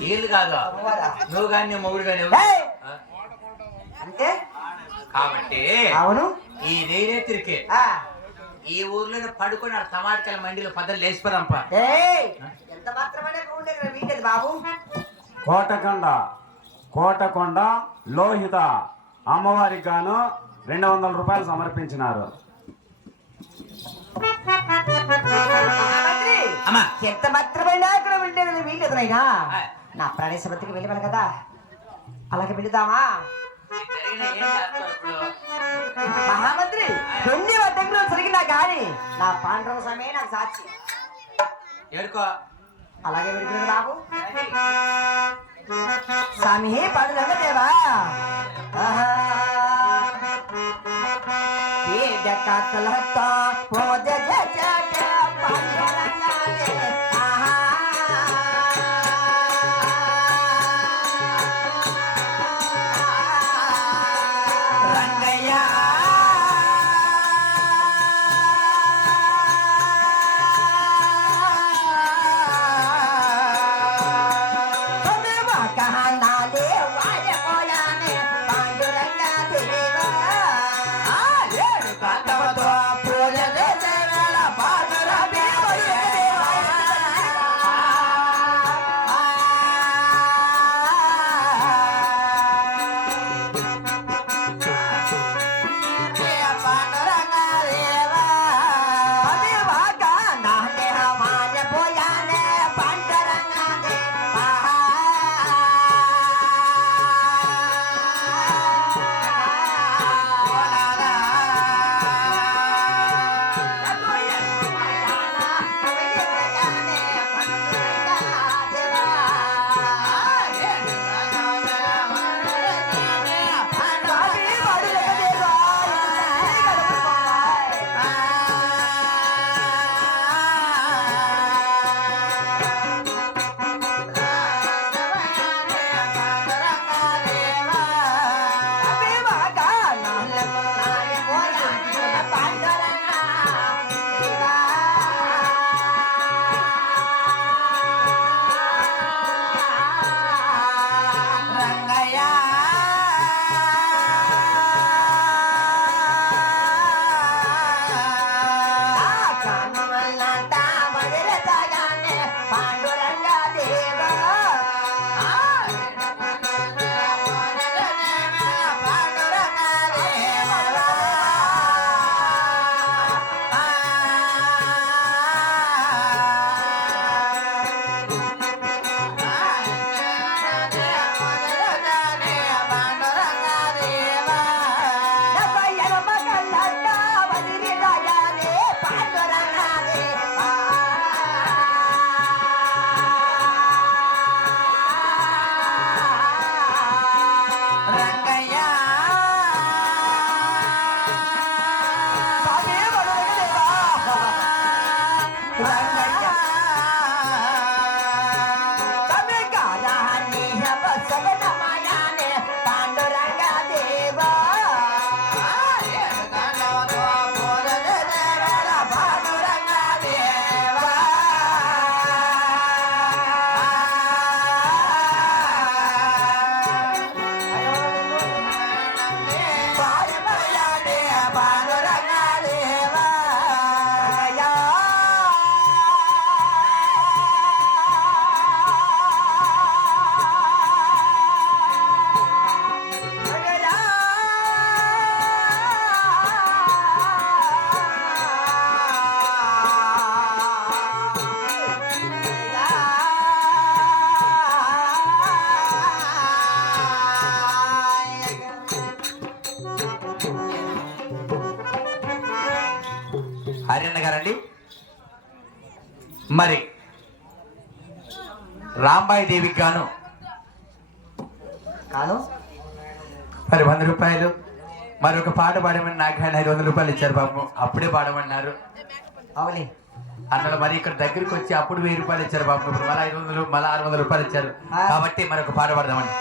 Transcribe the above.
వీళ్ళు కాదు, నువ్వు కానీ మొగుడు కానీ అంటే కాబట్టి అవును. ఈ రేతిరికి ఈ ఊర్లో పడుకుని టమాటకాయల మండిలో పదలు లేచిపోదాంపా. ఎంత మాత్రమే వీలేదు బాబు. కోటకొండ లోహిత అమ్మవారికి గాను 200 రూపాయలు సమర్పించినారు. ఎంత మాత్రమైనా ఇక్కడ వెళ్ళేది వీలేదు నాయనా. నా ప్రాణేశ్వరతికి వెళ్ళాలి కదా, అలాగే వెళుదామా? మహామంత్రి కొన్ని వడ్డంలో జరిగినా కానీ నా పాండవ సమయం నాకు సాక్షి. ఏడుకో అలాగే వెళుతుంది బాబు. స్వామి పాండురంగ దేవా హరిన్న గారండి. మరి రాంబాయి దేవికి గాను మరి 100 రూపాయలు, మరి ఒక పాట పాడమని నాకు 500 రూపాయలు ఇచ్చారు పాపం. అప్పుడే పాడమన్నారు. అవునే అందులో మరి ఇక్కడ దగ్గరికి వచ్చి అప్పుడు 1000 రూపాయలు ఇచ్చారు పాపం. ఇప్పుడు మళ్ళీ 500, మళ్ళీ 600 రూపాయలు ఇచ్చారు. కాబట్టి మరి ఒక పాట పాడదామండి.